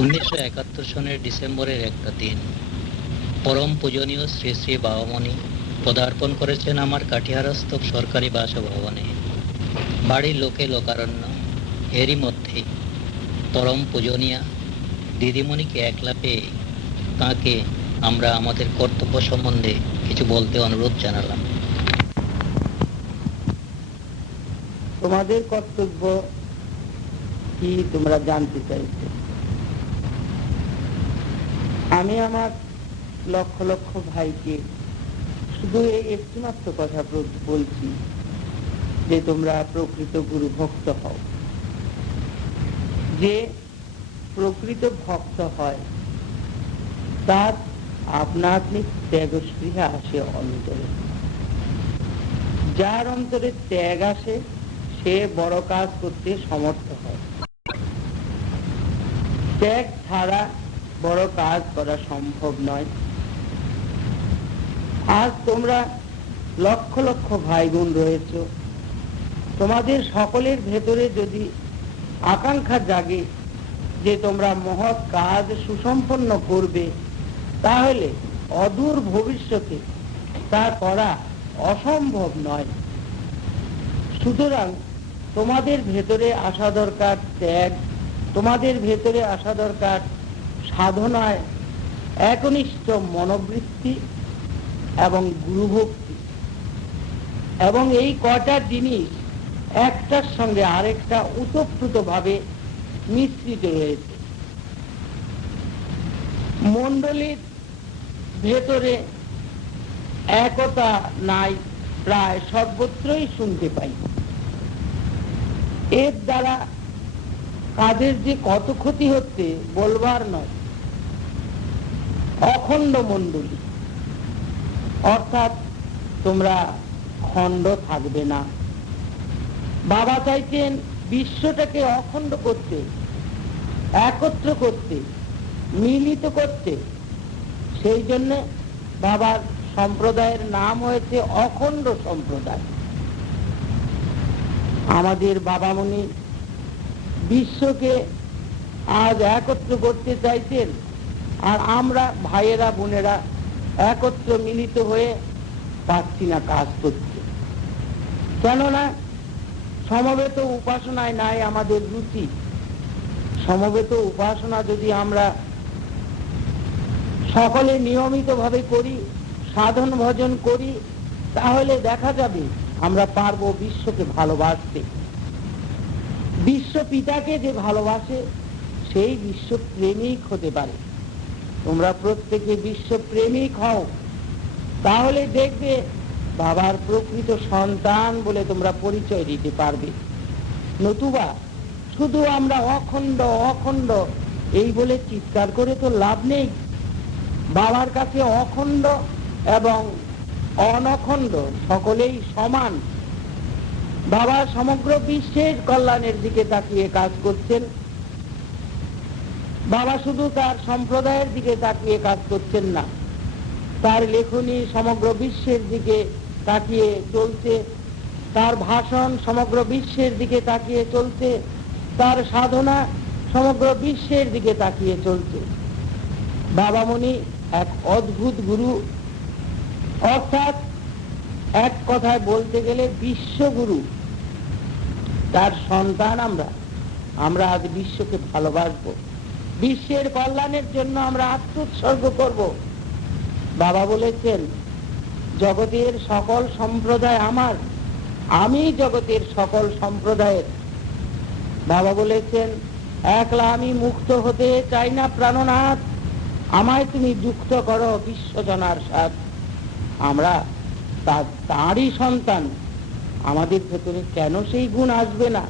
উনিশশো একাত্তর সনের ডিসেম্বরের একটা দিন। পরম পূজনীয় শ্রী শ্রী বাবামণি পদার্পণ করেছেন আমার কাঠিহারস্থ সরকারি বাসভবনে। বাড়ির লোকে লোকারণ্য, এরই মধ্যে পরম পূজনীয়া দিদিমণিকে একলা পেয়ে তাঁকে আমরা আমাদের কর্তব্য সম্বন্ধে কিছু বলতে অনুরোধ জানালাম। তোমাদের কর্তব্য কি তোমরা জানতে চাইছো? আমি আমার লক্ষ লক্ষ ভাইকে শুধু এই একটি মাত্র কথা বলছি যে তোমরা প্রকৃত গুরু ভক্ত হও। যে প্রকৃত ভক্ত হয়, তার আপনা আপনি ত্যাগস্পৃহা আসে অন্তরে। যার অন্তরে ত্যাগ আসে, সে বড় কাজ করতে সমর্থ হয়। ত্যাগ ছাড়া বড় কাজ করা সম্ভব নয়। আজ তোমরা লক্ষ লক্ষ ভাই বোন রয়েছ। তোমাদের সকলের ভেতরে যদি আকাঙ্ক্ষা জাগে যে তোমরা মহৎ কাজ সুসম্পন্ন করবে, তাহলে অদূর ভবিষ্যতে তা করা অসম্ভব নয়। সুতরাং তোমাদের ভেতরে আসা দরকার ত্যাগ, তোমাদের ভেতরে আসা দরকার সাধনায় একনিষ্ঠ মনোবৃত্তি এবং গুরুভক্তি। এবং এই কয়টা জিনিস একটার সঙ্গে আরেকটা উতপ্রুত ভাবে মিশ্রিত রয়েছে মন্ডলীর ভেতরে একতা নাই, প্রায় সর্বত্রই শুনতে পাই। এর দ্বারা কাজের যে কত ক্ষতি হচ্ছে বলবার নয়। অখণ্ড মণ্ডলী। অর্থাৎ তোমরা খণ্ড থাকবে না। বাবা চাইছেন বিশ্বটাকে অখণ্ড করতে, একত্র করতে, মিলিত করতে। সেই জন্য বাবার সম্প্রদায়ের নাম হয়েছে অখণ্ড সম্প্রদায়। আমাদের বাবামণি বিশ্বকে আজ একত্র করতে চাইছেন আর আমরা ভাইয়েরা, বোনেরা একত্র মিলিত হয়ে পাচ্ছি না কাজ করতে কেননা সমবেত উপাসনায় নাই আমাদের রুচি। সমবেত উপাসনা যদি আমরা সকলে নিয়মিত ভাবে করি, সাধন ভজন করি, তাহলে দেখা যাবে আমরা পারব বিশ্বকে ভালোবাসতে। বিশ্ব পিতাকে যে ভালোবাসে, সেই বিশ্ব প্রেমিক হতে পারে। তোমরা প্রত্যেকে বিশ্ব প্রেমিক হও। তাহলে দেখবে বাবার প্রকৃত সন্তান বলে তোমরা পরিচয় দিতে পারবে। নতুবা শুধু আমরা অখণ্ড অখণ্ড, এই বলে চিৎকার করে তো লাভ নেই। বাবার কাছে অখণ্ড এবং অনখণ্ড সকলেই সমান। বাবা সমগ্র বিশ্বের কল্যাণের দিকে তাকিয়ে কাজ করছেন। বাবা শুধু তার সম্প্রদায়ের দিকে তাকিয়ে কাজ করছেন না। তার লেখনী সমগ্র বিশ্বের দিকে তাকিয়ে চলছে। তার ভাষণ সমগ্র বিশ্বের দিকে তাকিয়ে চলছে। তার সাধনা সমগ্র বিশ্বের দিকে তাকিয়ে চলছে। বাবামণি এক অদ্ভুত গুরু। অর্থাৎ এক কথায় বলতে গেলে বিশ্বগুরু। তার সন্তান আমরা। আমরা আজ বিশ্বকে ভালোবাসবো। বিশ্বের কল্যাণের জন্য আমরা আত্মোৎসর্গ করব। বাবা বলেছেন, জগতের সকল সম্প্রদায় আমার, আমি জগতের সকল সম্প্রদায়ের। বাবা বলেছেন, একলা আমি মুক্ত হতে চাই না প্রাণনাথ, আমায় তুমি যুক্ত করো বিশ্বজনার সাথ। আমরা তার তাঁরই সন্তান, আমাদের ভেতরে কেন সেই গুণ আসবে না?